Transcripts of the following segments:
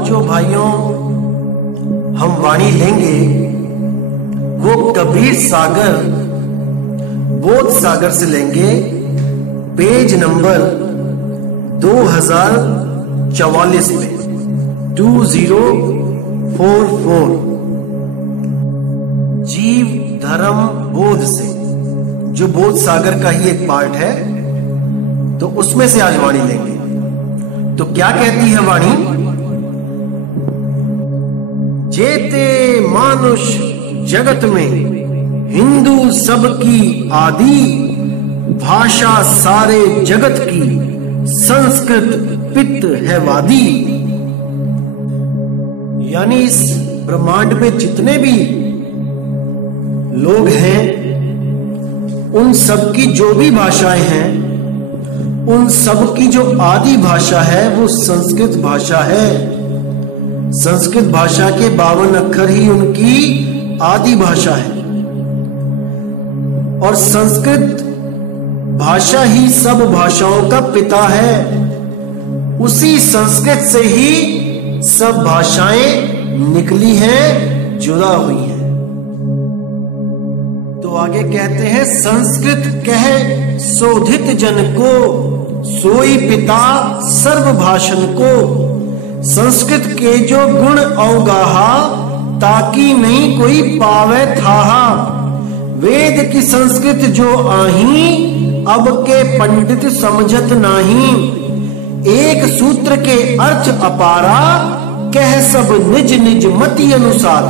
आज जो भाइयों हम वाणी लेंगे वो कबीर सागर बोध सागर से लेंगे, पेज नंबर 2044 में 2044 जीव धर्म बोध से, जो बोध सागर का ही एक पार्ट है, तो उसमें से आज वाणी लेंगे। तो क्या कहती है वाणी? जेते मानुष जगत में हिंदू सबकी आदि, भाषा सारे जगत की संस्कृत पित्त है वादी। यानी इस ब्रह्मांड में जितने भी लोग हैं, उन सब की जो भी भाषाएं हैं, उन सब की जो आदि भाषा है वो संस्कृत भाषा है। संस्कृत भाषा के 52 अक्षर ही उनकी आदि भाषा है, और संस्कृत भाषा ही सब भाषाओं का पिता है। उसी संस्कृत से ही सब भाषाएं निकली हैं, जुड़ा हुई हैं। तो आगे कहते हैं, संस्कृत कह शोधित जन को, सोई पिता सर्व भाषण को। संस्कृत के जो गुण अवगाहा, ताकि नहीं कोई पावे थाहा। वेद की संस्कृत जो आही, अब के पंडित समझत नाही। एक सूत्र के अर्थ अपारा, कह सब निज निज मति अनुसार।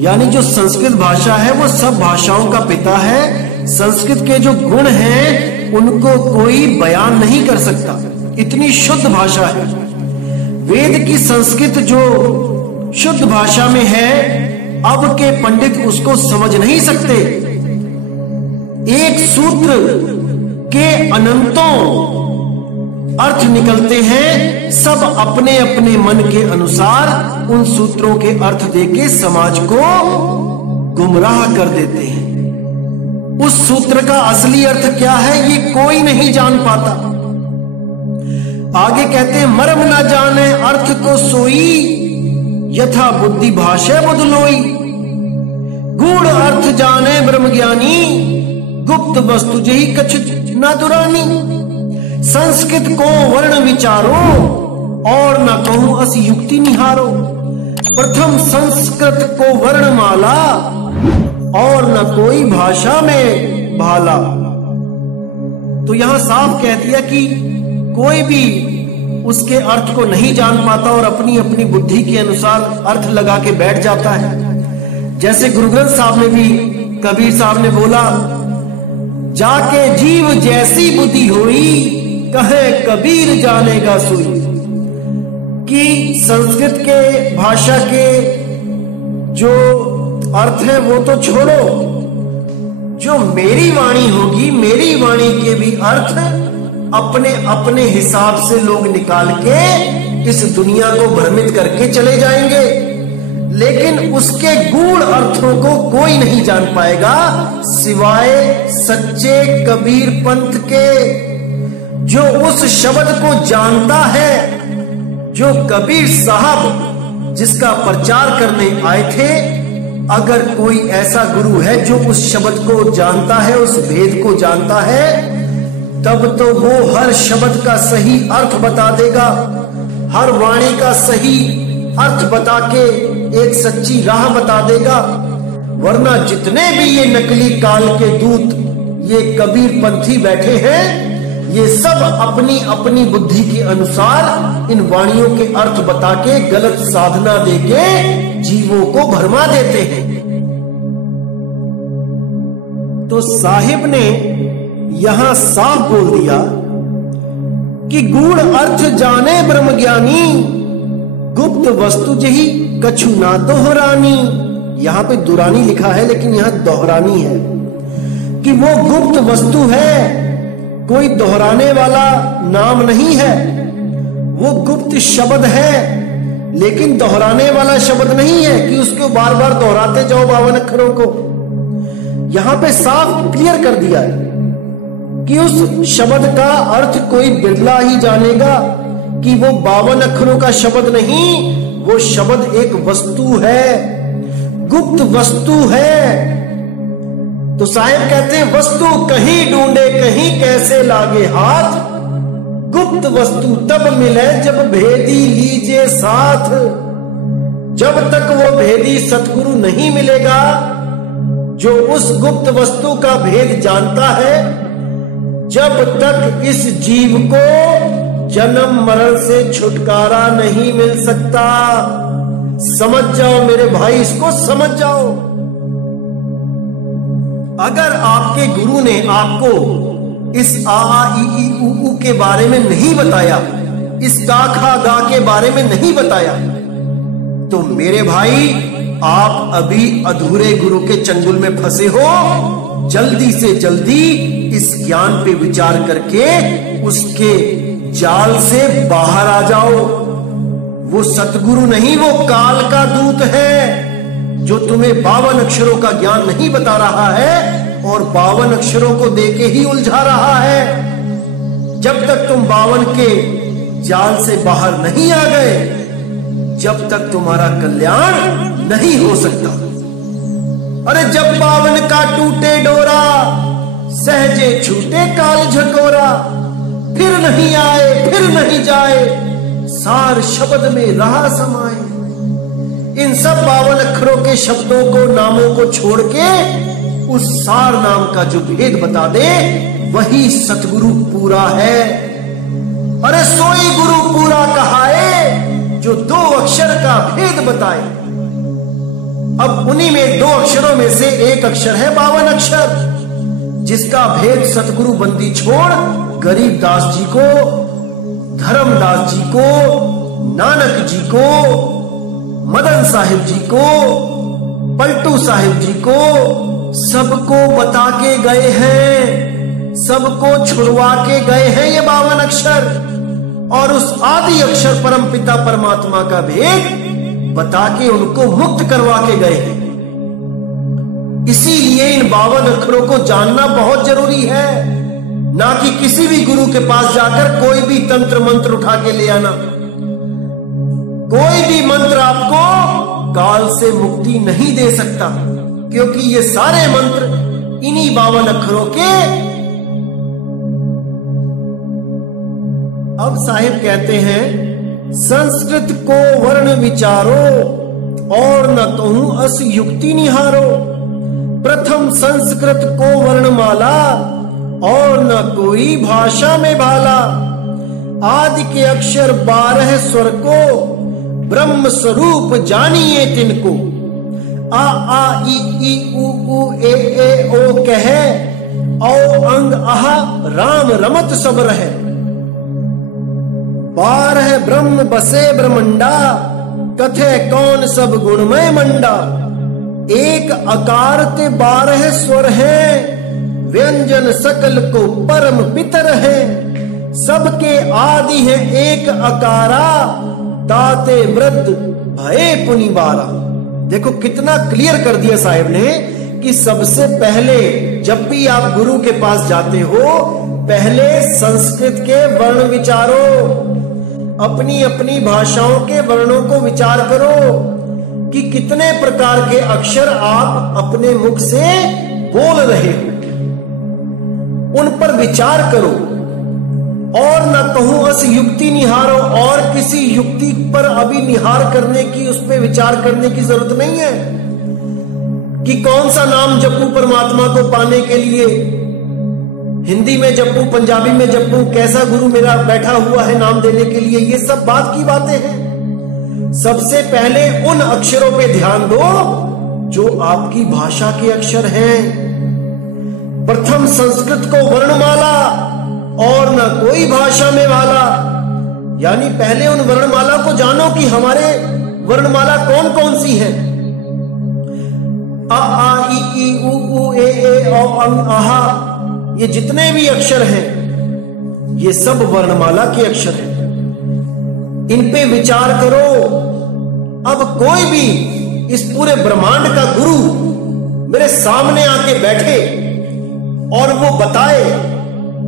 यानी जो संस्कृत भाषा है वो सब भाषाओं का पिता है। संस्कृत के जो गुण हैं उनको कोई बयान नहीं कर सकता, इतनी शुद्ध भाषा है। वेद की संस्कृत जो शुद्ध भाषा में है, अब के पंडित उसको समझ नहीं सकते। एक सूत्र के अनंतों अर्थ निकलते हैं, सब अपने अपने मन के अनुसार उन सूत्रों के अर्थ देके समाज को गुमराह कर देते हैं। उस सूत्र का असली अर्थ क्या है ये कोई नहीं जान पाता। आगे कहते हैं, मर्म न जाने अर्थ को सोई, यथा बुद्धि भाषे बुध लोई। गूढ़ अर्थ जाने ब्रह्म ज्ञानी, गुप्त वस्तु जही कछ न दुरानी। संस्कृत को वर्ण विचारो, और न कहूं अस युक्ति निहारो। प्रथम संस्कृत को वर्णमाला, और न कोई भाषा में भाला। तो यहां साफ कह दिया कि कोई भी उसके अर्थ को नहीं जान पाता और अपनी अपनी बुद्धि के अनुसार अर्थ लगा के बैठ जाता है। जैसे गुरु ग्रंथ साहब में भी कबीर साहब ने बोला, जाके जीव जैसी बुद्धि होई, कहे कबीर जानेगा सोई। कि संस्कृत के भाषा के जो अर्थ है वो तो छोड़ो, जो मेरी वाणी होगी, मेरी वाणी के भी अर्थ अपने अपने हिसाब से लोग निकाल के इस दुनिया को भ्रमित करके चले जाएंगे, लेकिन उसके गूढ़ अर्थों को कोई नहीं जान पाएगा सिवाय सच्चे कबीर पंथ के। जो उस शब्द को जानता है, जो कबीर साहब जिसका प्रचार करने आए थे, अगर कोई ऐसा गुरु है जो उस शब्द को जानता है, उस भेद को जानता है, तब तो वो हर शब्द का सही अर्थ बता देगा, हर वाणी का सही अर्थ बता के एक सच्ची राह बता देगा। वरना जितने भी ये नकली काल के दूत, ये कबीर पंथी बैठे हैं, ये सब अपनी अपनी बुद्धि के अनुसार इन वाणियों के अर्थ बता के गलत साधना देके जीवों को भरमा देते हैं। तो साहिब ने यहां साफ बोल दिया कि गूढ़ अर्थ जाने ब्रह्म ज्ञानी, गुप्त वस्तु जही कछु ना दोहरानी। यहां पे दुरानी लिखा है लेकिन यहां दोहरानी है कि वो गुप्त वस्तु है, कोई दोहराने वाला नाम नहीं है। वो गुप्त शब्द है लेकिन दोहराने वाला शब्द नहीं है कि उसको बार बार दोहराते जाओ 52 अक्षरों को। यहां पे साफ क्लियर कर दिया है कि उस शब्द का अर्थ कोई बिरला ही जानेगा, कि वो 52 अक्षरों का शब्द नहीं, वो शब्द एक वस्तु है, गुप्त वस्तु है। तो साहिब कहते हैं वस्तु कहीं ढूंढे कहीं कैसे लागे हाथ, गुप्त वस्तु तब मिले जब भेदी लीजिए साथ। जब तक वो भेदी सतगुरु नहीं मिलेगा जो उस गुप्त वस्तु का भेद जानता है, जब तक इस जीव को जन्म मरण से छुटकारा नहीं मिल सकता। समझ जाओ मेरे भाई, इसको समझ जाओ। अगर आपके गुरु ने आपको इस आ ई ई उ के बारे में नहीं बताया, इस का खा गा के बारे में नहीं बताया, तो मेरे भाई आप अभी अधूरे गुरु के चंगुल में फंसे हो। जल्दी से जल्दी इस ज्ञान पे विचार करके उसके जाल से बाहर आ जाओ। वो सतगुरु नहीं, वो काल का दूत है जो तुम्हें 52 अक्षरों का ज्ञान नहीं बता रहा है और 52 अक्षरों को देके ही उलझा रहा है। जब तक तुम 52 के जाल से बाहर नहीं आ गए, जब तक तुम्हारा कल्याण नहीं हो सकता। अरे जब 52 का टूटे डोरा, सहजे छूटे काल झकोरा, फिर नहीं आए फिर नहीं जाए, सार शब्द में रहा समाए। इन सब 52 अक्षरों के शब्दों को, नामों को छोड़ के उस सार नाम का जो भेद बता दे, वही सतगुरु पूरा है। अरे सोई गुरु पूरा कहाए जो 2 अक्षर का भेद बताए। अब उन्हीं में 2 अक्षरों में से एक अक्षर है 52 अक्षर, जिसका भेद सतगुरु बंदी छोड़ गरीबदास जी को, धर्मदास जी को, नानक जी को, मदन साहिब जी को, पलटू साहिब जी को, सबको बता के गए हैं, सबको छुड़वा के गए हैं ये 52 अक्षर, और उस आदि अक्षर परम पिता परमात्मा का भेद बता के उनको मुक्त करवा के गए हैं। इसीलिए इन 52 अक्षरों को जानना बहुत जरूरी है, ना कि किसी भी गुरु के पास जाकर कोई भी तंत्र मंत्र उठा के ले आना। कोई भी मंत्र आपको काल से मुक्ति नहीं दे सकता, क्योंकि ये सारे मंत्र इन्हीं 52 अक्षरों के। अब साहिब कहते हैं संस्कृत को वर्ण विचारो और न कहूं अस युक्ति निहारो। प्रथम संस्कृत को वर्णमाला और न कोई भाषा में भाला। आदि के अक्षर 12 स्वर को ब्रह्म स्वरूप जानिए तिनको। आ आ ई ई उ ए ओ कहे औ अंग आह राम रमत सब रहे। 12 ब्रह्म बसे ब्रह्मंडा कथे कौन सब गुणमय मंडा। एक आकार ते 12 स्वर है व्यंजन सकल को परम पितर है। सबके आदि है एक आकारा दाते वृद्ध भय पुनिवारा। देखो कितना क्लियर कर दिया साहिब ने कि सबसे पहले जब भी आप गुरु के पास जाते हो, पहले संस्कृत के वर्ण विचारो, अपनी अपनी भाषाओं के वर्णों को विचार करो कि कितने प्रकार के अक्षर आप अपने मुख से बोल रहे हो, उन पर विचार करो। और न कहूं अस युक्ति निहारो, और किसी युक्ति पर अभी निहार करने की, उस पर विचार करने की जरूरत नहीं है कि कौन सा नाम जपू परमात्मा को पाने के लिए। हिंदी में जपू, पंजाबी में जपू, कैसा गुरु मेरा बैठा हुआ है नाम देने के लिए, ये सब बात की बातें हैं। सबसे पहले उन अक्षरों पे ध्यान दो जो आपकी भाषा के अक्षर हैं। प्रथम संस्कृत को वर्णमाला और न कोई भाषा में वाला, यानी पहले उन वर्णमाला को जानो कि हमारे वर्णमाला कौन कौन सी है। आ आ ई ई उ ए औ अंग आहा, ये जितने भी अक्षर हैं ये सब वर्णमाला के अक्षर हैं, इन पे विचार करो। अब कोई भी इस पूरे ब्रह्मांड का गुरु मेरे सामने आके बैठे और वो बताए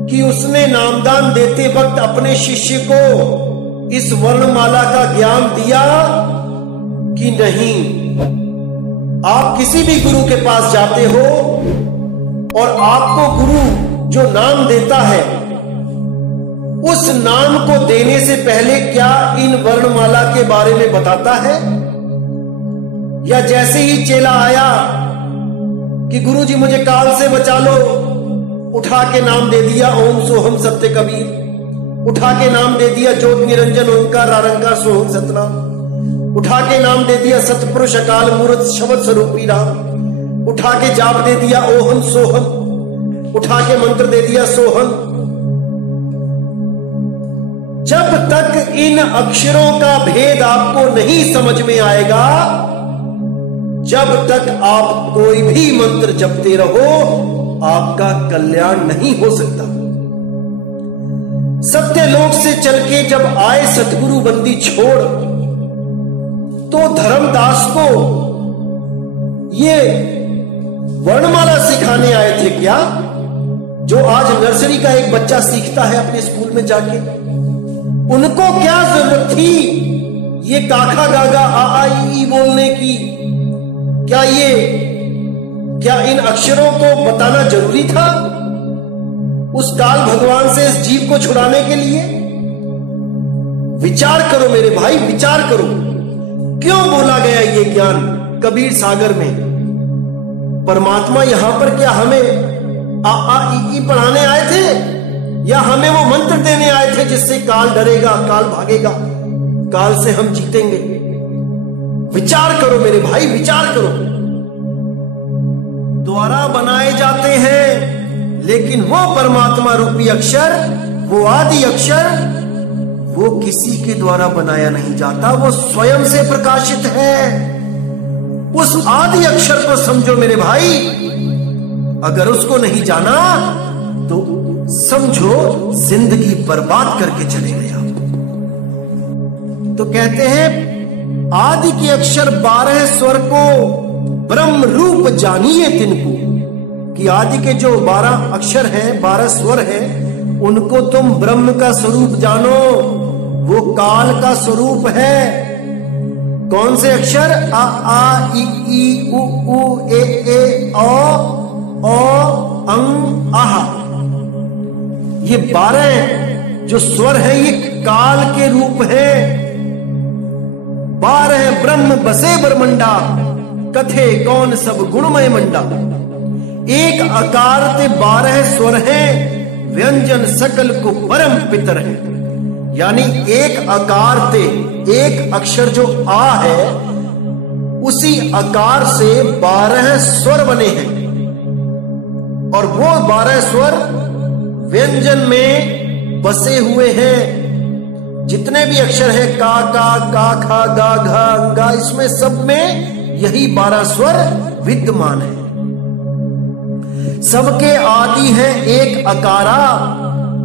कि उसने नामदान देते वक्त अपने शिष्य को इस वर्णमाला का ज्ञान दिया कि नहीं? आप किसी भी गुरु के पास जाते हो और आपको गुरु जो नाम देता है, उस नाम को देने से पहले क्या इन वर्णमाला के बारे में बताता है? या जैसे ही चेला आया कि गुरु जी मुझे काल से बचा लो, उठा के नाम दे दिया ओम सोहम सत्य कबीर, उठा के नाम दे दिया ज्योत निरंजन ओंकार रारंकार सोहम सतनाम, उठा के नाम दे दिया सतपुरुष अकाल मूर्त शब्द स्वरूपी राम, उठा के जाप दे दिया ओहम सोहम, उठा के मंत्र दे दिया सोहम। जब तक इन अक्षरों का भेद आपको नहीं समझ में आएगा, जब तक आप कोई भी मंत्र जपते रहो, आपका कल्याण नहीं हो सकता। सत्यलोक से चल के जब आए सतगुरु बंदी छोड़, तो धर्मदास को ये वर्णमाला सिखाने आए थे क्या? जो आज नर्सरी का एक बच्चा सीखता है अपने स्कूल में जाके, उनको क्या जरूरत थी ये काखा गागा आ आ ई बोलने की? क्या इन अक्षरों को बताना जरूरी था उस काल भगवान से इस जीव को छुड़ाने के लिए? विचार करो मेरे भाई, विचार करो, क्यों बोला गया ये ज्ञान कबीर सागर में? परमात्मा यहां पर क्या हमें आ आ ई पढ़ाने आए थे, या हमें वो मंत्र देने आए थे जिससे काल डरेगा, काल भागेगा, काल से हम जीतेंगे? विचार करो मेरे भाई, विचार करो। द्वारा बनाए जाते हैं, लेकिन वो परमात्मा रूपी अक्षर, वो आदि अक्षर, वो किसी के द्वारा बनाया नहीं जाता, वो स्वयं से प्रकाशित है। उस आदि अक्षर को समझो मेरे भाई। अगर उसको नहीं जाना तो समझो जिंदगी बर्बाद करके चले गए आप। तो कहते हैं आदि के अक्षर 12 स्वर को ब्रह्म रूप जानिए तिनको, कि आदि के जो 12 अक्षर हैं, 12 स्वर हैं, उनको तुम ब्रह्म का स्वरूप जानो। वो काल का स्वरूप है। कौन से अक्षर? आ आ ई ई उ उ ए ए ओ अंग आह, ये 12 जो स्वर हैं ये काल के रूप हैं। 12 ब्रह्म बसे ब्रह्मंडा, कथे कौन सब गुणमय मंडा। एक आकार ते 12 स्वर हैं, व्यंजन सकल को परम पितर है। यानी एक आकार ते, एक अक्षर जो आ है, उसी आकार से 12 स्वर बने हैं, और वो 12 स्वर व्यंजन में बसे हुए हैं। जितने भी अक्षर हैं, का खा गा घा गा, इसमें सब में यही 12 स्वर विद्यमान है। सबके आदि है एक अकारा,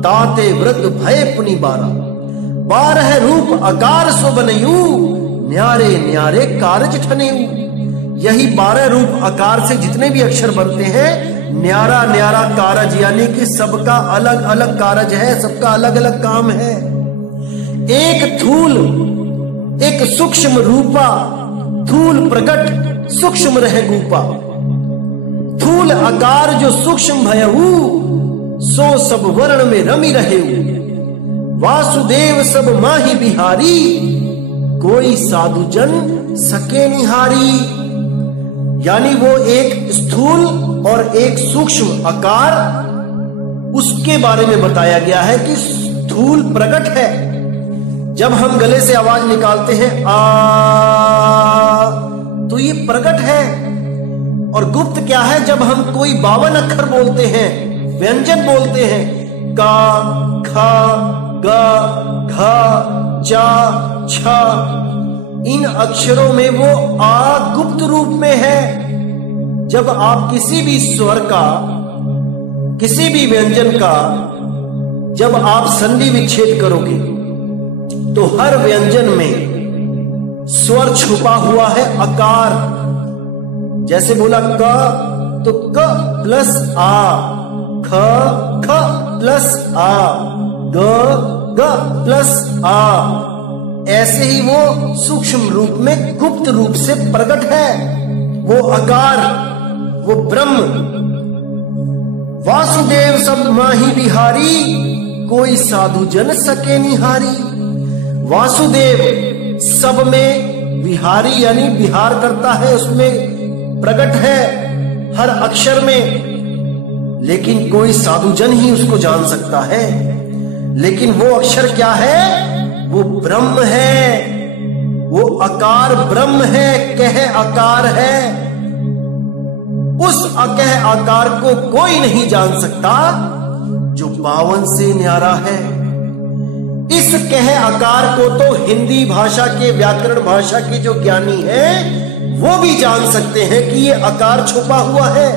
ताते वृद्ध भय पुनि 12 रूप आकार सो बनयू, न्यारे न्यारे कारज ठनयू। यही 12 रूप आकार से जितने भी अक्षर बनते हैं, न्यारा न्यारा कारज, यानी कि सबका अलग अलग कारज है, सबका अलग अलग काम है। एक थूल एक सूक्ष्म रूपा, थूल प्रकट सूक्ष्म रह गुपा। थूल आकार जो सूक्ष्म भयहू, सो सब वर्ण में रमी रहे। वासुदेव सब माही बिहारी, कोई साधु जन सके निहारी। यानी वो एक स्थूल और एक सूक्ष्म आकार, उसके बारे में बताया गया है कि स्थूल प्रकट है। जब हम गले से आवाज निकालते हैं आ, तो ये प्रकट है। और गुप्त क्या है? जब हम कोई 52 अक्षर बोलते हैं, व्यंजन बोलते हैं, का खा गा घा चा छा, इन अक्षरों में वो आ गुप्त रूप में है। जब आप किसी भी स्वर का, किसी भी व्यंजन का जब आप संधि विच्छेद करोगे, तो हर व्यंजन में स्वर छुपा हुआ है, आकार। जैसे बोला क, तो क प्लस आ, ख ख प्लस आ, ग ग प्लस आ, ऐसे ही वो सूक्ष्म रूप में गुप्त रूप से प्रकट है। वो आकार, वो ब्रह्म। वासुदेव सब माही बिहारी, कोई साधु जन सके निहारी। वासुदेव सब में विहारी यानी विहार करता है, उसमें प्रकट है हर अक्षर में, लेकिन कोई साधु जन ही उसको जान सकता है। लेकिन वो अक्षर क्या है? वो ब्रह्म है, वो आकार ब्रह्म है, कह आकार है। उस अकह आकार को कोई नहीं जान सकता जो पावन से न्यारा है। इस कह आकार को तो हिंदी भाषा के, व्याकरण भाषा के जो ज्ञानी हैं वो भी जान सकते हैं कि ये आकार छुपा हुआ है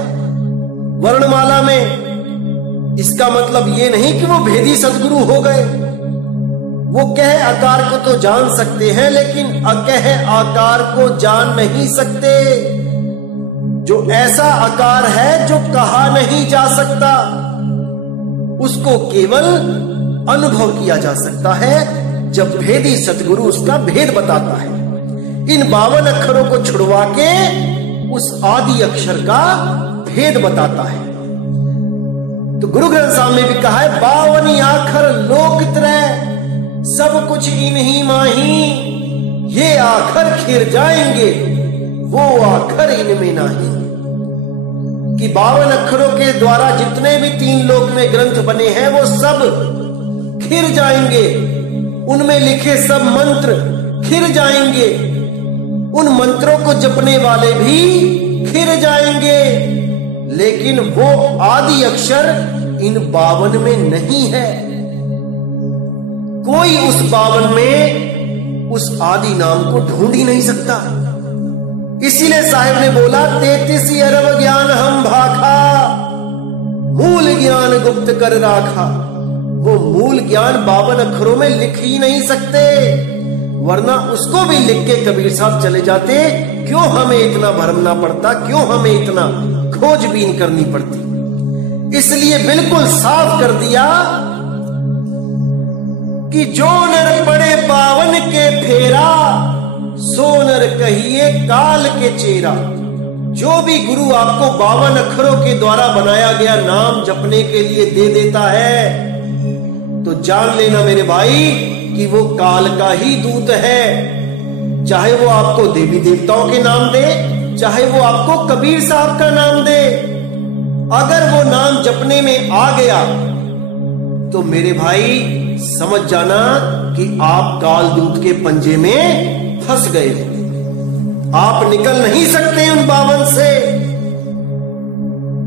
वर्णमाला में। इसका मतलब ये नहीं कि वो भेदी सद्गुरु हो गए। वो कह आकार को तो जान सकते हैं, लेकिन अकह आकार को जान नहीं सकते। जो ऐसा आकार है जो कहा नहीं जा सकता, उसको केवल अनुभव किया जा सकता है जब भेदी सतगुरु उसका भेद बताता है। इन 52 अक्षरों को छुड़वा के उस आदि अक्षर का भेद बताता है। तो गुरु ग्रंथ साहब में भी कहा है 52 आखर लोक त्रय, सब कुछ इन्हीं माही, ये आखर खिर जाएंगे वो आखर इनमें नहीं। कि 52 अक्षरों के द्वारा जितने भी 3 लोक में ग्रंथ बने हैं वो सब खिर जाएंगे। उनमें लिखे सब मंत्र खिर जाएंगे। उन मंत्रों को जपने वाले भी खिर जाएंगे। लेकिन वो आदि अक्षर इन 52 में नहीं है। कोई उस 52 में उस आदि नाम को ढूंढ ही नहीं सकता। इसीलिए साहिब ने बोला 33 अरब ज्ञान हम भाखा, मूल ज्ञान गुप्त कर राखा। वो मूल ज्ञान 52 अक्षरों में लिख ही नहीं सकते, वरना उसको भी लिख के कबीर साहब चले जाते। क्यों हमें इतना भरमना पड़ता, क्यों हमें इतना खोजबीन करनी पड़ती। इसलिए बिल्कुल साफ कर दिया कि जो नर पड़े 52 के फेरा, सो नर कहिए काल के चेरा। जो भी गुरु आपको 52 अक्षरों के द्वारा बनाया गया नाम जपने के लिए दे देता है, तो जान लेना मेरे भाई कि वो काल का ही दूत है। चाहे वो आपको देवी देवताओं के नाम दे, चाहे वो आपको कबीर साहब का नाम दे, अगर वो नाम जपने में आ गया तो मेरे भाई समझ जाना कि आप काल दूत के पंजे में फंस गए हो। आप निकल नहीं सकते उन 52 से।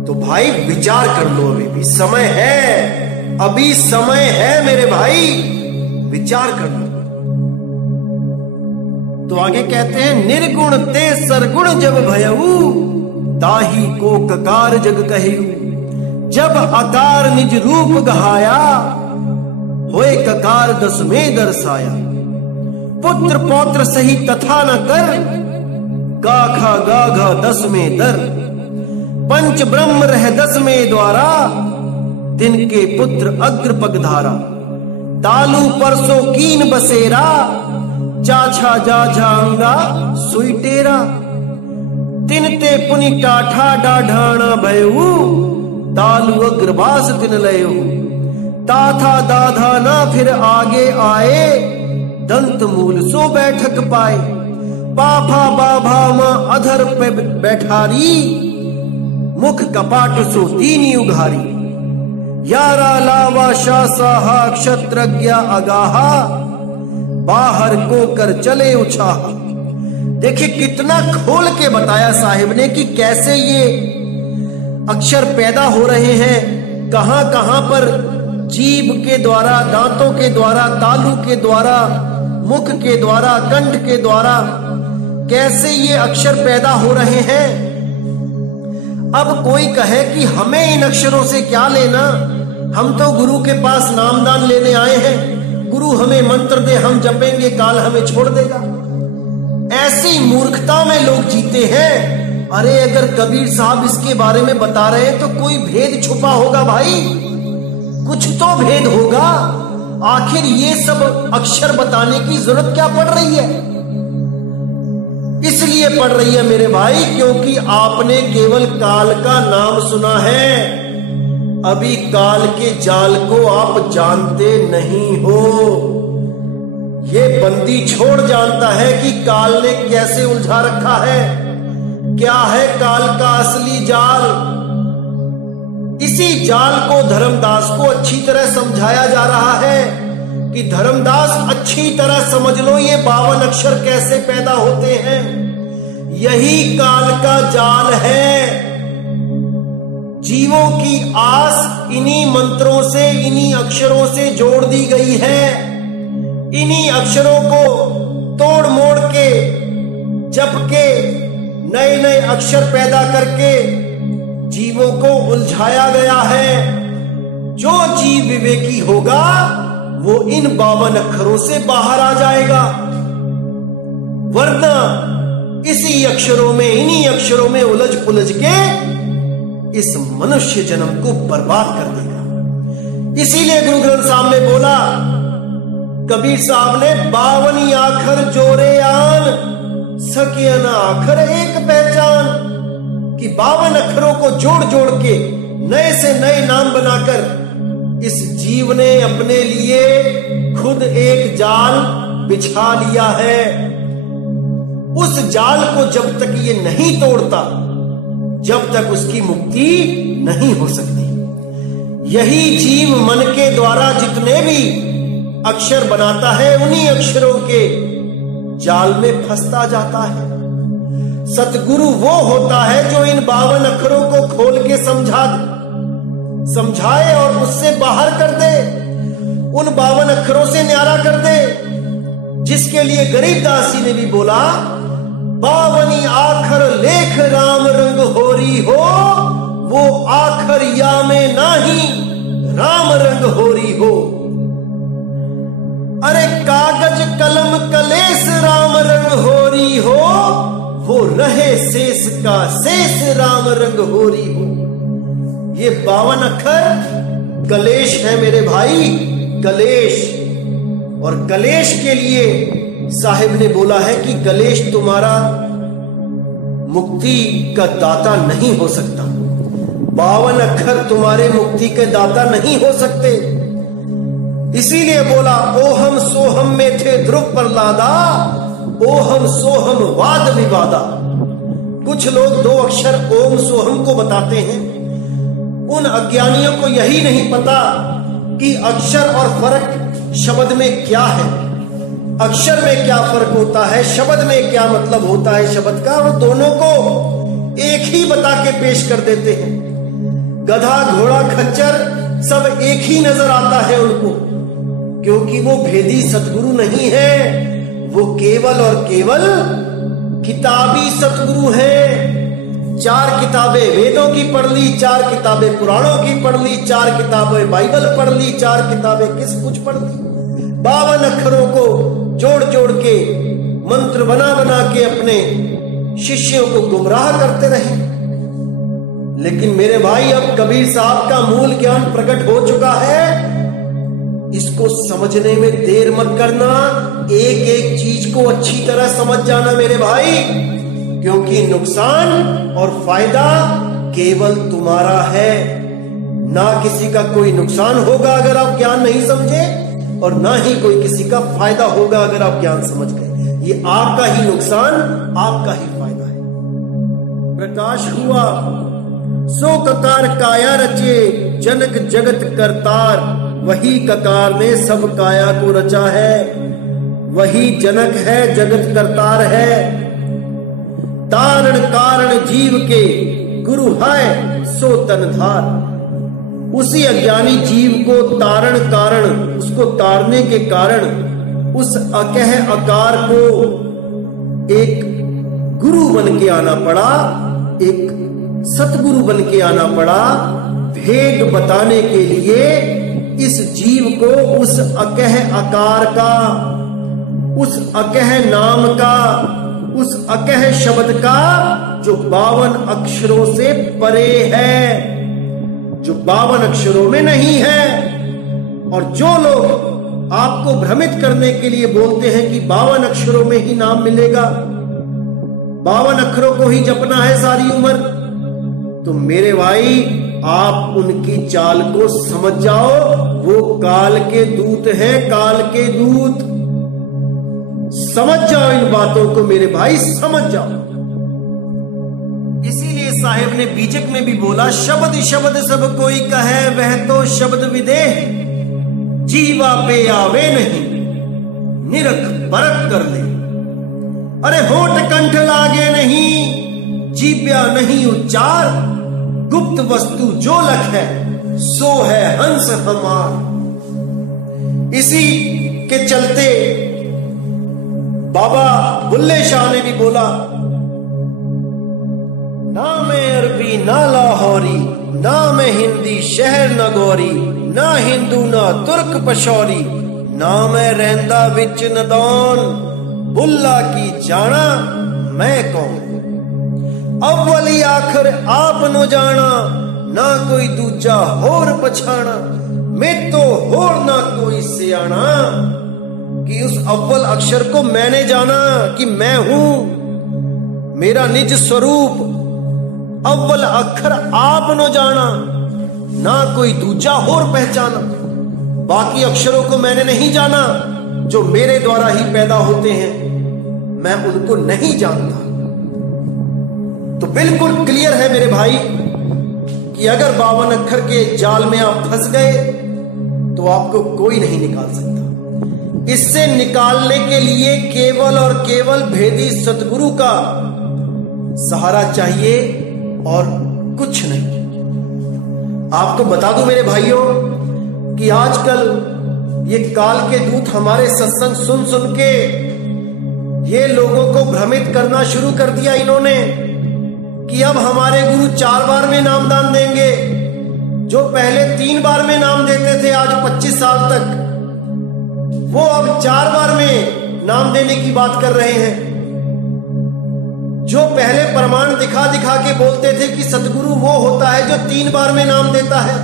तो भाई विचार कर लो, अभी भी समय है, अभी समय है मेरे भाई, विचार कर लो। तो आगे कहते हैं निर्गुण ते सरगुण जब भयऊ, ताही को ककार जग कहू। जब आकार निज रूप गहाया, होए ककार 10 में दर्शाया। पुत्र पौत्र सही तथा न कर, गाखा गाघा 10 में दर। पंच ब्रह्म रह 10 में द्वारा, दिन के पुत्र अग्र पगधारा। तालू परसो कीन बसेरा, चाछा जाझा अंगा सुईटेरा। तिनते पुनि टाठा डाढ़ाना भयऊ, तालु अग्रवास तिन लयो। ताथा दाधा ना फिर आगे आए, दंत मूल सो बैठक पाए। पाफा बाभा मां अधर पे बैठारी, मुख कपाट सो दीनी उघारी। यारा लावा शासाहा क्षत्रज्ञ अगाहा, बाहर को कर चले उछाहा। देखिए कितना खोल के बताया साहिब ने कि कैसे ये अक्षर पैदा हो रहे हैं, कहां कहां पर जीभ के द्वारा, दांतों के द्वारा, तालू के द्वारा, मुख के द्वारा, कंठ के द्वारा कैसे ये अक्षर पैदा हो रहे हैं। अब कोई कहे कि हमें इन अक्षरों से क्या लेना, हम तो गुरु के पास नामदान लेने आए हैं, गुरु हमें मंत्र दे, हम जपेंगे, काल हमें छोड़ देगा। ऐसी मूर्खता में लोग जीते हैं। अरे अगर कबीर साहब इसके बारे में बता रहे हैं तो कोई भेद छुपा होगा भाई, कुछ तो भेद होगा। आखिर ये सब अक्षर बताने की जरूरत क्या पड़ रही है? इसलिए पड़ रही है मेरे भाई, क्योंकि आपने केवल काल का नाम सुना है, अभी काल के जाल को आप जानते नहीं हो। ये बंदी छोड़ जानता है कि काल ने कैसे उलझा रखा है, क्या है काल का असली जाल। इसी जाल को धर्मदास को अच्छी तरह समझाया जा रहा है कि धर्मदास अच्छी तरह समझ लो ये 52 अक्षर कैसे पैदा होते हैं। यही काल का जाल है। जीवों की आस इन्हीं मंत्रों से, इन्हीं अक्षरों से जोड़ दी गई है। इन्हीं अक्षरों को तोड़ मोड़ के, जप के, नए नए अक्षर पैदा करके जीवों को उलझाया गया है। जो जीव विवेकी होगा वो इन 52 अक्षरों से बाहर आ जाएगा, वरना इसी अक्षरों में, इन्हीं अक्षरों में उलझ पुलझ के इस मनुष्य जन्म को बर्बाद कर देगा। इसीलिए गुरु ग्रंथ साहब ने बोला, कबीर साहब ने 52 आखर जोरे आन, सके न आखर एक पहचान, कि 52 अक्षरों को जोड़ जोड़ के नए से नए नाम बनाकर इस जीव ने अपने लिए खुद एक जाल बिछा लिया है। उस जाल को जब तक ये नहीं तोड़ता, जब तक उसकी मुक्ति नहीं हो सकती। यही जीव मन के द्वारा जितने भी अक्षर बनाता है, उन्हीं अक्षरों के जाल में फंसता जाता है। सतगुरु वो होता है जो इन 52 अक्षरों को खोल के समझाए और उससे बाहर कर दे, उन 52 अक्षरों से न्यारा कर दे, जिसके लिए गरीबदास जी ने भी बोला, 52 आखर लेख राम रंग होरी हो, वो आखर या में नाही राम रंग होरी हो। अरे कागज कलम कलेस राम रंग होरी हो, वो रहे शेष का शेष राम रंग होरी हो। ये 52 अक्षर कलेश है मेरे भाई, कलेश। और कलेश के लिए साहिब ने बोला है कि कलेश तुम्हारा मुक्ति का दाता नहीं हो सकता। 52 अक्षर तुम्हारे मुक्ति के दाता नहीं हो सकते। इसीलिए बोला, ओहम सोहम में थे ध्रुव प्रहलादा, ओहम सोहम वाद विवादा। कुछ लोग 2 अक्षर ओम सोहम को बताते हैं। उन अज्ञानियों को यही नहीं पता कि अक्षर और फर्क शब्द में क्या है, अक्षर में क्या फर्क होता है, शब्द में क्या मतलब होता है शब्द का। वो दोनों को एक ही बता के पेश कर देते हैं। गधा घोड़ा खच्चर सब एक ही नजर आता है उनको, क्योंकि वो भेदी सतगुरु नहीं है, वो केवल और केवल किताबी सतगुरु है। 4 किताबें वेदों की पढ़ ली, 4 किताबें पुराणों की पढ़ ली, 4 किताबें बाइबल पढ़ ली, 4 किताबें किस कुछ पढ़ ली। 52 अक्षरों को जोड़ जोड़ के मंत्र बना बना के अपने शिष्यों को गुमराह करते रहे। लेकिन मेरे भाई, अब कबीर साहब का मूल ज्ञान प्रकट हो चुका है। इसको समझने में देर मत करना, एक एक चीज को अच्छी तरह समझ जाना मेरे भाई, क्योंकि नुकसान और फायदा केवल तुम्हारा है, ना किसी का कोई नुकसान होगा अगर आप ज्ञान नहीं समझे, और ना ही कोई किसी का फायदा होगा अगर आप ज्ञान समझ गए। ये आपका ही नुकसान, आपका ही फायदा है। प्रकाश हुआ सो ककार काया रचे, जनक जगत करतार, वही ककार ने सब काया को रचा है, वही जनक है जगत करतार है। तारण कारण जीव के गुरु है सो तनधार। उसी अज्ञानी जीव को तारण कारण, उसको तारने के कारण उस अकह आकार को एक गुरु बन के आना पड़ा, एक सतगुरु बन के आना पड़ा, भेद बताने के लिए इस जीव को उस अकह आकार का, उस अकह नाम का, उस अकह शब्द का जो 52 अक्षरों से परे है, जो 52 अक्षरों में नहीं है। और जो लोग आपको भ्रमित करने के लिए बोलते हैं कि 52 अक्षरों में ही नाम मिलेगा, 52 अक्षरों को ही जपना है सारी उम्र। तो मेरे भाई, आप उनकी चाल को समझ जाओ। वो काल के दूत हैं, काल के दूत। समझ जाओ इन बातों को मेरे भाई, समझ जाओ। इसीलिए साहेब ने बीजक में भी बोला, शब्द शब्द सब कोई कहे, वह तो शब्द विदेह, जीवा पे आवे नहीं, निरख परख कर ले। अरे होठ कंठ लागे नहीं, जीव्या नहीं उच्चार, गुप्त वस्तु जो लख है, सो है हंस हमार। इसी के चलते बाबा बुल्ले शाह ने भी बोला, ना मैं अरबी ना लाहौरी, ना मैं हिंदी शहर न गौरी, ना हिंदू ना तुर्क पशौरी, ना मैं रहंदा विच नदौन, बुल्ला की जाना मैं कौन। अव्वली आखिर आप नो जाना, ना कोई दूजा होर पछाना, मैं तो होर ना कोई सियाना। कि उस अव्वल अक्षर को मैंने जाना कि मैं हूं, मेरा निज स्वरूप। अव्वल अक्षर आप नो जाना, ना कोई दूजा होर पहचाना। बाकी अक्षरों को मैंने नहीं जाना, जो मेरे द्वारा ही पैदा होते हैं, मैं उनको नहीं जानता। तो बिल्कुल क्लियर है मेरे भाई कि अगर 52 अक्षर के जाल में आप फंस गए तो आपको कोई नहीं निकाल सकता। इससे निकालने के लिए केवल और केवल भेदी सतगुरु का सहारा चाहिए और कुछ नहीं। आपको बता दूं मेरे भाइयों कि आजकल ये काल के दूत हमारे सत्संग सुन सुन के ये लोगों को भ्रमित करना शुरू कर दिया इन्होंने कि अब हमारे गुरु 4 बार में नामदान देंगे। जो पहले 3 बार में नाम देते थे आज 25 साल तक, वो अब 4 बार में नाम देने की बात कर रहे हैं। जो पहले प्रमाण दिखा दिखा के बोलते थे कि सतगुरु वो होता है जो 3 बार में नाम देता है,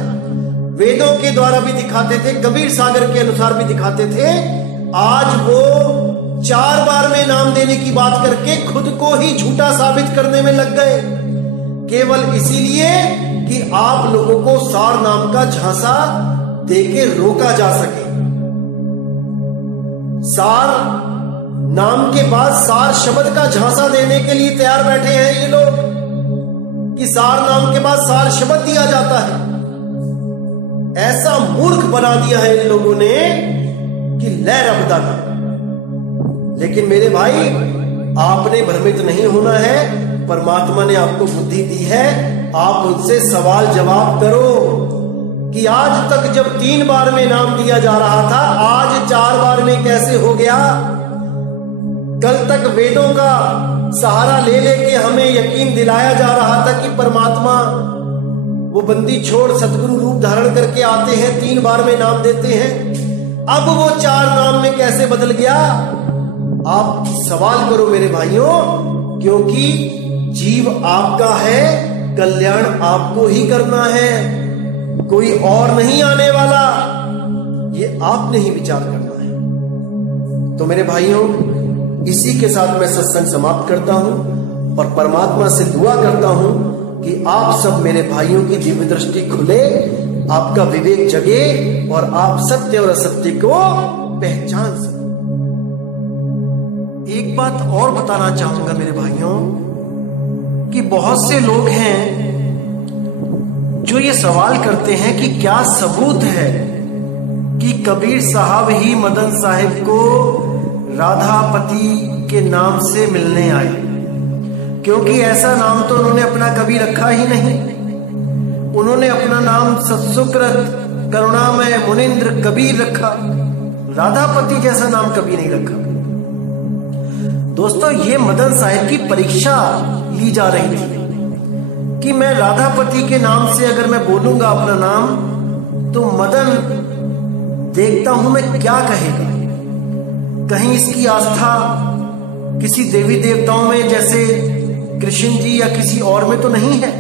वेदों के द्वारा भी दिखाते थे, कबीर सागर के अनुसार भी दिखाते थे, आज वो 4 बार में नाम देने की बात करके खुद को ही झूठा साबित करने में लग गए, केवल इसीलिए कि आप लोगों को सार नाम का झांसा देके रोका जा सके। सार नाम के बाद सार शब्द का झांसा देने के लिए तैयार बैठे हैं ये लोग कि सार नाम के बाद सार शब्द दिया जाता है। ऐसा मूर्ख बना दिया है इन लोगों ने कि लय रब्दा का। लेकिन मेरे भाई, आपने भ्रमित नहीं होना है। परमात्मा ने आपको बुद्धि दी है, आप उनसे सवाल जवाब करो कि आज तक जब 3 बार में नाम दिया जा रहा था, आज 4 बार में कैसे हो गया। कल तक वेदों का सहारा ले लेके हमें यकीन दिलाया जा रहा था कि परमात्मा वो बंदी छोड़ सतगुरु रूप धारण करके आते हैं, 3 बार में नाम देते हैं। अब वो 4 नाम में कैसे बदल गया। आप सवाल करो मेरे भाइयों, क्योंकि जीव आपका है, कल्याण आपको ही करना है, कोई और नहीं आने वाला। ये आपने ही विचार करना है। तो मेरे भाइयों, इसी के साथ मैं सत्संग समाप्त करता हूं और परमात्मा से दुआ करता हूं कि आप सब मेरे भाइयों की दिव्य दृष्टि खुले, आपका विवेक जगे और आप सत्य और असत्य को पहचान सकें। एक बात और बताना चाहूंगा मेरे भाइयों कि बहुत से लोग हैं जो ये सवाल करते हैं कि क्या सबूत है कि कबीर साहब ही मदन साहिब को राधापति के नाम से मिलने आए, क्योंकि ऐसा नाम तो उन्होंने अपना कभी रखा ही नहीं। उन्होंने अपना नाम सत्सुकृत करुणामय मुनिंद्र कबीर रखा, राधापति जैसा नाम कभी नहीं रखा। दोस्तों, ये मदन साहिब की परीक्षा ली जा रही थी कि मैं राधापति के नाम से अगर मैं बोलूंगा अपना नाम तो मदन देखता हूं मैं क्या कहेगा। कहीं इसकी आस्था किसी देवी देवताओं में जैसे कृष्ण जी या किसी और में तो नहीं है।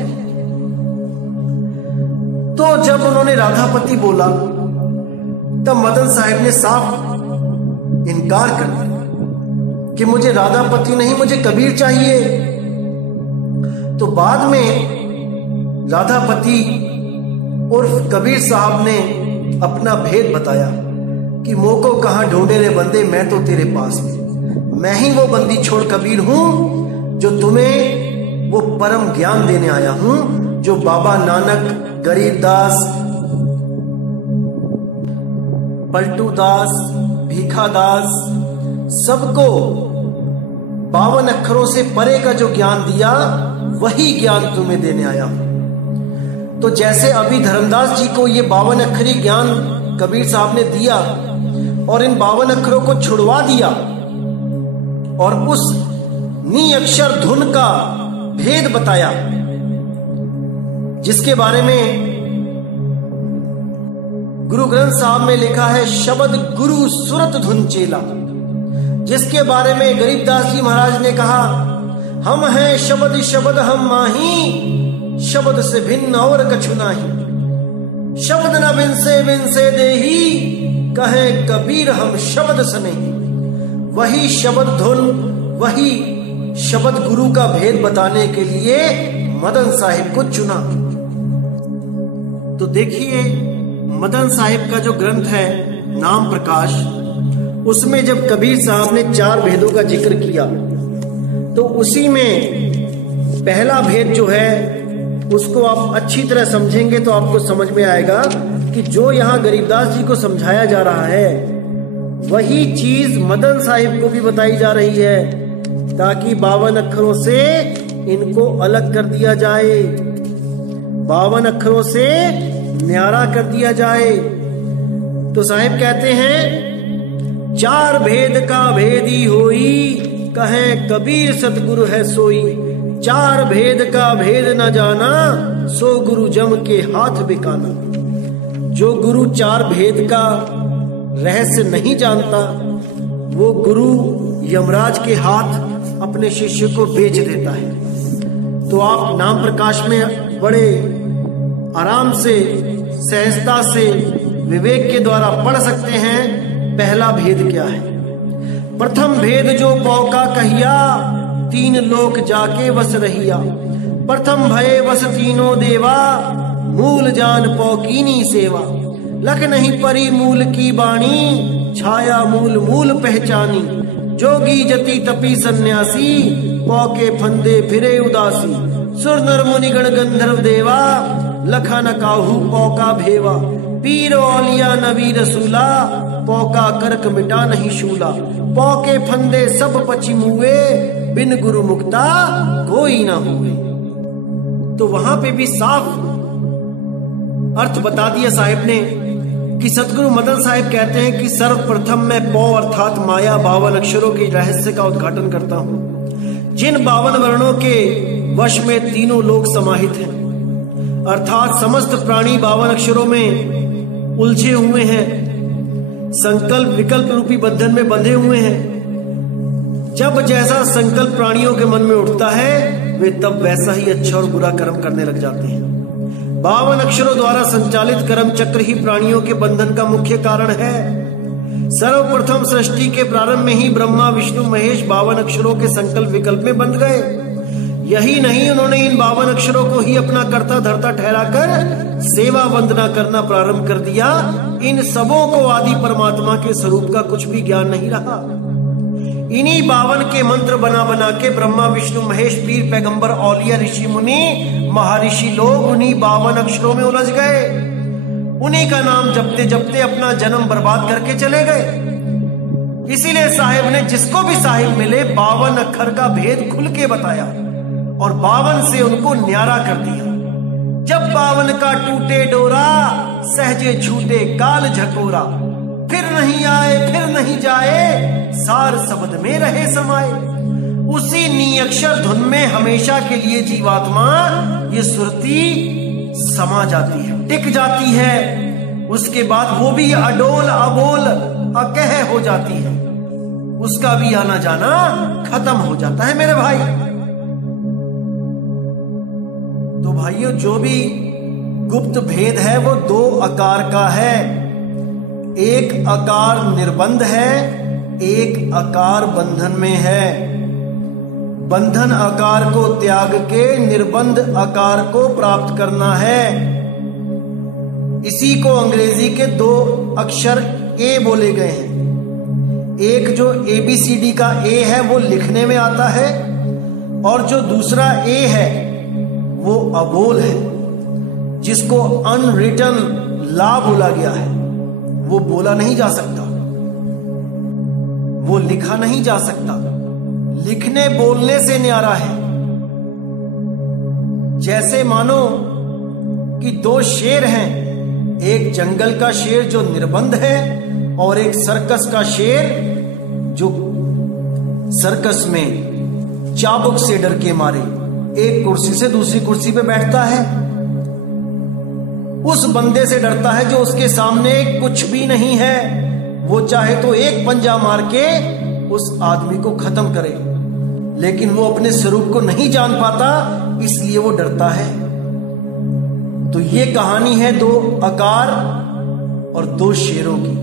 तो जब उन्होंने राधापति बोला तब मदन साहब ने साफ इनकार कर दिया कि मुझे राधापति नहीं, मुझे कबीर चाहिए। तो बाद में राधापति उर्फ कबीर साहब ने अपना भेद बताया कि मोको कहां ढूंढे रे बंदे, मैं तो तेरे पास हूं। मैं ही वो बंदी छोड़ कबीर हूं जो तुम्हें वो परम ज्ञान देने आया हूं जो बाबा नानक, गरीबदास, पलटू दास, भीखा दास सबको 52 अक्षरों से परे का जो ज्ञान दिया वही ज्ञान तुम्हें देने आया हूं। तो जैसे अभी धर्मदास जी को ये 52 अक्षरी ज्ञान कबीर साहब ने दिया और इन 52 अक्षरों को छुड़वा दिया और उस नी अक्षर धुन का भेद बताया जिसके बारे में गुरु ग्रंथ साहब में लिखा है शब्द गुरु सुरत धुन चेला, जिसके बारे में गरीबदास जी महाराज ने कहा हम हैं शब्द शब्द हम माही, शब्द से भिन्न और कछु नाही। शब्द न बिन से देही, कहे कबीर हम शब्द सनेही। वही शब्द धुन, वही शब्द गुरु का भेद बताने के लिए मदन साहिब को चुना। तो देखिए मदन साहिब का जो ग्रंथ है नाम प्रकाश, उसमें जब कबीर साहब ने 4 भेदों का जिक्र किया तो उसी में पहला भेद जो है उसको आप अच्छी तरह समझेंगे तो आपको समझ में आएगा कि जो यहाँ गरीबदास जी को समझाया जा रहा है वही चीज मदन साहिब को भी बताई जा रही है ताकि 52 अक्षरों से इनको अलग कर दिया जाए, 52 अक्षरों से न्यारा कर दिया जाए। तो साहिब कहते हैं 4 भेद का भेदी होई, कहे कबीर सतगुरु है सोई। 4 भेद का भेद न जाना, सो गुरु जम के हाथ बिकाना। जो गुरु 4 भेद का रहस्य नहीं जानता वो गुरु यमराज के हाथ अपने शिष्य को बेच देता है। तो आप नाम प्रकाश में बड़े आराम से, सहजता से, विवेक के द्वारा पढ़ सकते हैं पहला भेद क्या है। प्रथम भेद जो पौका कहिया, 3 लोक जाके वस रहिया। प्रथम भय वस तीनों देवा, मूल जान पौकीनी सेवा। लख नहीं परी मूल की बाणी, छाया मूल मूल पहचानी। जोगी जति तपी सन्यासी, पौके फंदे फिरे उदासी। सुर नर मुनिगण गंधर्व देवा, लखा न काहू पौका भेवा। पीर औलिया नबी रसूला, पौका करक मिटा नहीं शूला। पौके फंदे सब पची मुए, बिन गुरु मुक्ता कोई ना हुए। तो वहां पे भी साफ अर्थ बता दिया साहिब ने कि सतगुरु मदन साहिब कहते हैं कि सर्वप्रथम मैं पौ अर्थात माया 52 अक्षरों के रहस्य का उद्घाटन करता हूं। जिन 52 वर्णों के वश में तीनों लोग समाहित हैं, अर्थात समस्त प्राणी 52 अक्षरों में उलझे हुए हैं, संकल्प विकल्प रूपी बंधन में बंधे हुए हैं। जब जैसा संकल्प प्राणियों के मन में उठता है वे तब वैसा ही अच्छा और बुरा कर्म करने लग जाते हैं। 52 अक्षरों द्वारा संचालित कर्म चक्र ही प्राणियों के बंधन का मुख्य कारण है। सर्वप्रथम सृष्टि के प्रारंभ में ही ब्रह्मा विष्णु महेश 52 अक्षरों के संकल्प विकल्प में बंध गए। यही नहीं, उन्होंने इन 52 अक्षरों को ही अपना कर्ता धर्ता ठहराकर सेवा वंदना करना प्रारंभ कर दिया। इन सबों को आदि परमात्मा के स्वरूप का कुछ भी ज्ञान नहीं रहा। इन्हीं 52 के मंत्र बना बना के ब्रह्मा विष्णु महेश पीर पैगंबर औलिया ऋषि मुनि महर्षि लोग उन्हीं 52 अक्षरों में उलझ गए। उन्हीं का नाम जपते जपते अपना जन्म बर्बाद करके चले गए। इसीलिए साहिब ने जिसको भी साहिब मिले 52 अक्षर का भेद खुल के बताया और 52 से उनको न्यारा कर दिया। जब 52 का टूटे डोरा, सहजे छूटे काल झकोरा। फिर नहीं आए फिर नहीं जाए, सार शब्द में रहे समाये। उसी नी अक्षर धुन में हमेशा के लिए जीवात्मा ये सुरती समा जाती है, टिक जाती है। उसके बाद वो भी अडोल अबोल अकह हो जाती है, उसका भी आना जाना खत्म हो जाता है मेरे भाई। तो भाइयों, जो भी गुप्त भेद है वो 2 आकार का है। एक आकार निर्बंध है, एक आकार बंधन में है। बंधन आकार को त्याग के निर्बंध आकार को प्राप्त करना है। इसी को अंग्रेजी के 2 अक्षर ए बोले गए हैं। एक जो ABCD का ए है वो लिखने में आता है, और जो दूसरा ए है वो अबोल है, जिसको अनरिटन लॉ बोला गया है। वो बोला नहीं जा सकता, वो लिखा नहीं जा सकता। लिखने बोलने से न्यारा है। जैसे मानो कि 2 शेर हैं, एक जंगल का शेर जो निर्बंध है और एक सर्कस का शेर जो सर्कस में चाबुक से डर के मारे एक कुर्सी से दूसरी कुर्सी पे बैठता है। उस बंदे से डरता है जो उसके सामने कुछ भी नहीं है। वो चाहे तो एक पंजा मार के उस आदमी को खत्म करे, लेकिन वो अपने स्वरूप को नहीं जान पाता, इसलिए वो डरता है। तो ये कहानी है 2 आकार और 2 शेरों की।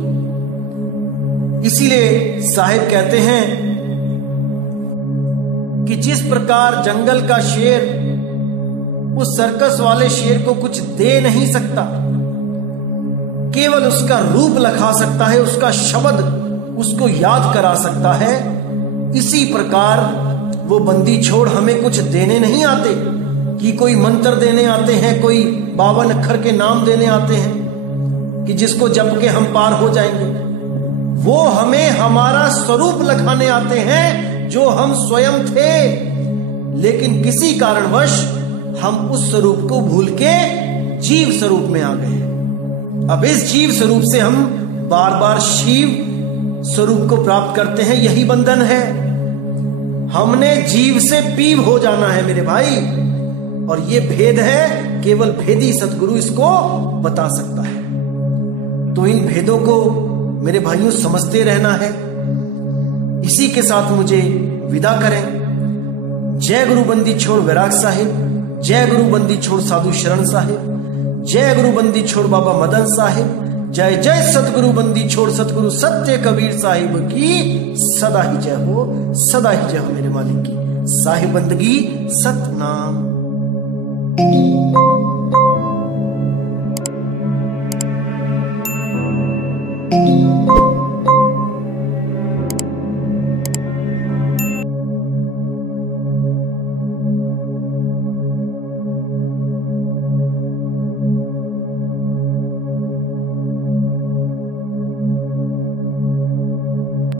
इसीलिए साहिब कहते हैं कि जिस प्रकार जंगल का शेर उस सर्कस वाले शेर को कुछ दे नहीं सकता, केवल उसका रूप लखा सकता है, उसका शब्द उसको याद करा सकता है, इसी प्रकार वो बंदी छोड़ हमें कुछ देने नहीं आते कि कोई मंत्र देने आते हैं, कोई 52 अक्षर के नाम देने आते हैं कि जिसको जप के हम पार हो जाएंगे। वो हमें हमारा स्वरूप लखाने आते हैं जो हम स्वयं थे, लेकिन किसी कारणवश हम उस स्वरूप को भूल के जीव स्वरूप में आ गए हैं। अब इस जीव स्वरूप से हम बार बार शिव स्वरूप को प्राप्त करते हैं। यही बंधन है। हमने जीव से पीव हो जाना है मेरे भाई, और ये भेद है, केवल भेदी सतगुरु इसको बता सकता है। तो इन भेदों को मेरे भाइयों समझते रहना है। इसी के साथ मुझे विदा करें। जय गुरु बंदी छोड़ वैराग साहिब, जय गुरु बंदी छोड़ साधु शरण साहिब, जय गुरु बंदी छोड़ बाबा मदन साहिब, जय जय सतगुरु बंदी छोड़ सतगुरु सत्य कबीर साहिब की सदा ही जय हो, सदा ही जय हो मेरे मालिक की। साहिब बंदगी सतनाम।